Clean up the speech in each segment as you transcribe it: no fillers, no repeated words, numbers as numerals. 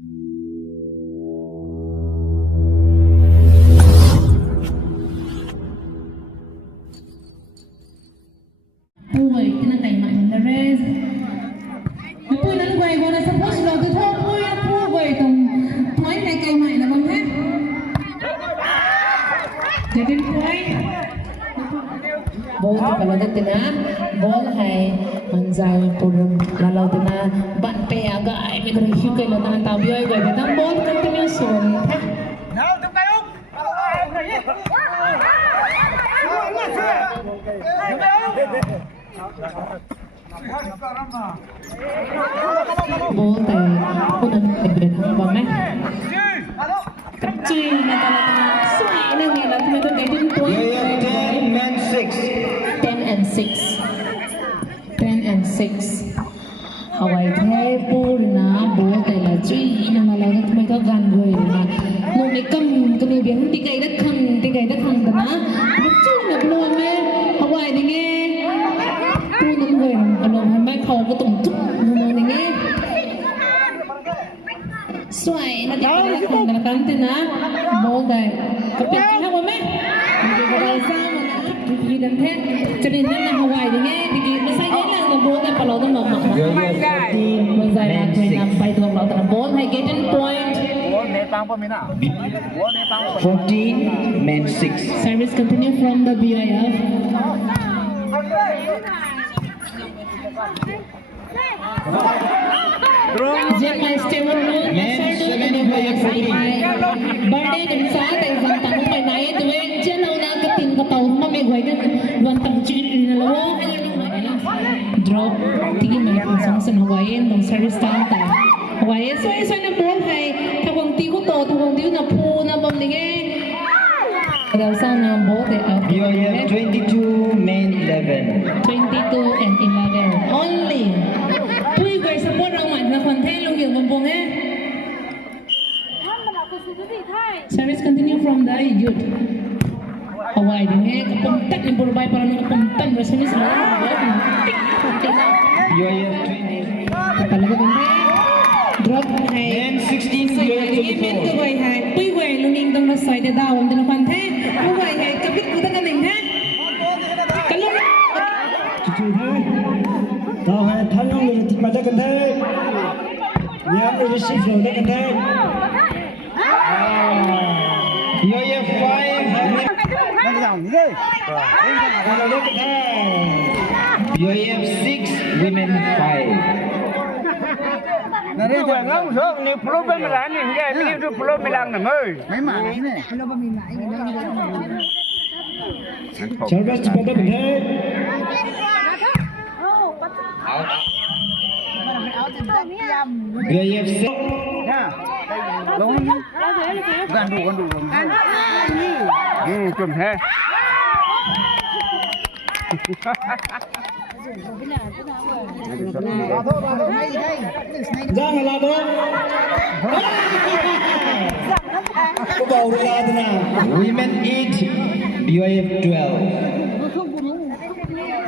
Puy kena taimak on the rest. Puy nan quay qua là suppose là từ thôn puy tùng nói này cây mày là con thế. Jadi puy. Ball kalau tina ball hai manjai purun lalau tina bat pe agak ai me kena hiu kai lo tangan tahu biar gue tina ball continue sun. Nào tụi cây ung. Bố tay cô đang đặc biệt không bóng ấy cắt chui mà ta là xoay nên nghe là tụi con cái chân cuối 10 and 6 10 and 6 Hawaii thế bố na bố tay là chui nhưng mà là tụi con gan người mà lúc này cầm cái này biến đi cái đất khăng đó na lúc chui là luôn mẹ Hawaii đi nghe cô những người làm hai mấy khâu có tổng chút người này nghe xoay mà cái này không là cắn tên á bố đây có biết cái nào không mấy cái này sao mà khi đâm thế cho nên là Hawaii đi nghe thì cái nó sai đấy là bố đây phải lo tao mà mình giải là thầy làm bài thuộc lo tao bố hay get in point 14 men 6 service continue from the BIF Jam my stable room. Birthday dan saat yang tamu may naik tu, jangan nak ketin ketau mama gue kan, bantang ciri ni lalu. Drop tinggi mai pasang sen Hawaiian bang service tanta. Hawaiian so na ball hai, thakong tiu to, thakong tiu na pu na bom ni. Kalau sana ball deh. You have 22 men 11 22 and 11 only. Puy gue support orang mana content long yang bom eh. Service continue from the youth. Hawaii dengan kepentak yang berubah para nak kepentak bersama semua. You have 20 Kepala kepentak drop hai. men 16 you have Ini men tu gue hai. Puy gue lunging tong nasai dia dah om dengan content. Puy gue hai kapit kita kan dengan. Kalau Chú thế tao hay thân ông người thì mà đã cần thế nhớ người sĩ rồi đã cần thế You have 5 You have 6 women 5 Này đi thằng ông số ni pro bên là ni cái đi tu pro bên là ơi. Mấy mà này nè. cháu rất chỉ có đã cần thế You have 6 Nha. Đúng. Gan đủ. Chuẩn thế. ra mà là đó có bầu ra thế nào women 8 You have 12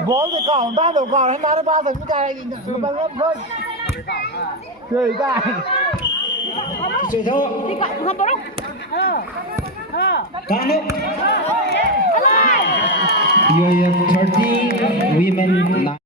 Bố thì cỏ ba đầu cỏ hay ba ba thành cái ba lớp thôi. Chơi cái. chơi thôi cả nước You have 30 women 9